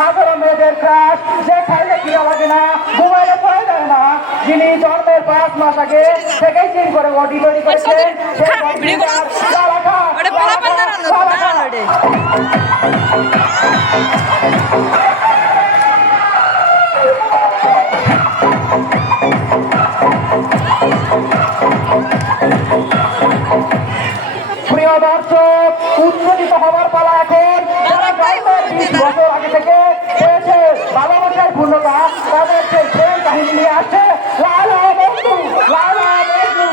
হাজারো মেয়েদের ক্রাশ, যে খাইলে খিদা লাগে না, ঘুমাইলে পড়ে যায় না, যিনি জন্মের 5 মাস আগে থেকেই চিন করে বডি তৈরি করেছেন, সেই বডি প্রিয় দর্শক, উত্তেজিত হবার পালা এখন। যারা 20 বছর আগে থেকে পেয়েছে ভালোবাসার পূর্ণতা, তাদের সেই প্রেম কাহিনী নিয়ে আসছে লায়লা বন্ধু, লায়লা বন্ধু।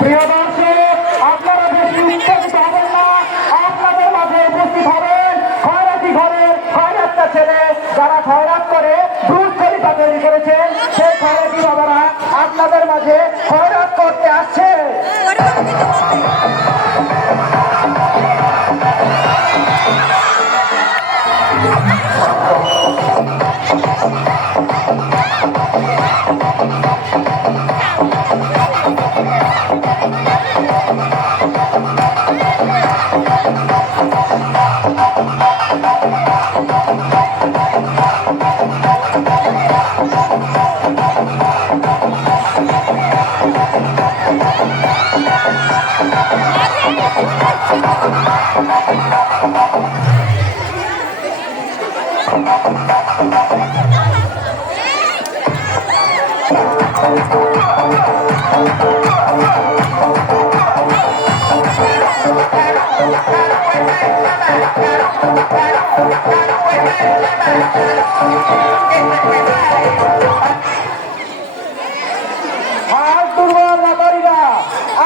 প্রিয় দর্শক, আপনারা বেশি উত্তেজিত হবেন না, আপনাদের মাঝে উপস্থিত হবেন খয়রাতি ঘরের খয়রাতটা ছেলে, যারা খয়রাত করে দুধ খরিদা তৈরি করেছেন, সেই খয়রাতি বাবারা আপনাদের মাঝে খয়রাত করতে আসছে।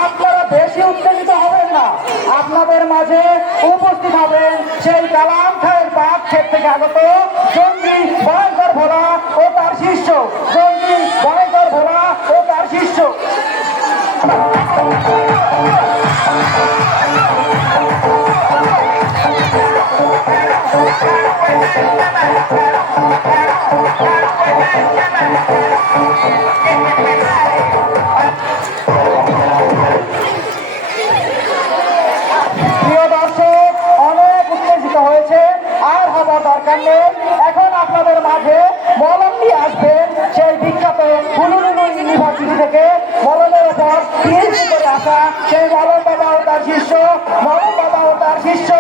আপনারা বেশি উত্তেজিত হবেন না, আপনাদের মাঝে উপস্থিত হবেন সেই কালাম খায়ের বাগ ক্ষেত থেকে আগত জঙ্গি ভয়ঙ্কর ভোলা ও তার শিষ্য, জঙ্গি ভয়ঙ্কর ভোলা ও তার শিষ্য। প্রিয় দর্শক, অনেক উত্তেজিত হয়েছে, আর হবার দরকার নেই। এখন আপনাদের মাঝে মলম নিয়ে আসবেন সেই বিখ্যাত হুলুলুলু ইউনিভার্সিটি থেকে মলমের উপর পিএইচডি করে আসা সেই মলম বাবা ও তার শিষ্য, মলম বাবা ও তার শিষ্য।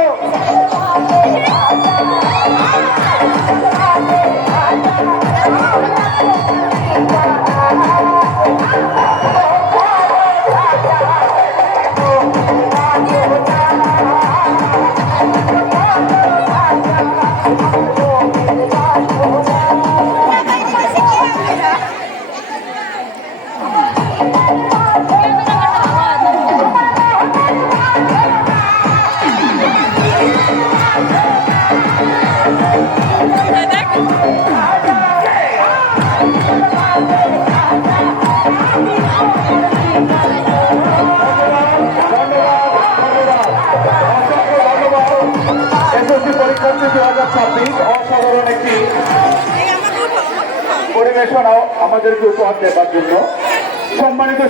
পরীক্ষার্থী 2026 অসাধারণ একটি পরিবেশনাও আমাদেরকে উপহার দেবার জন্য সম্মানিত